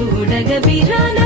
చూడగ విరాల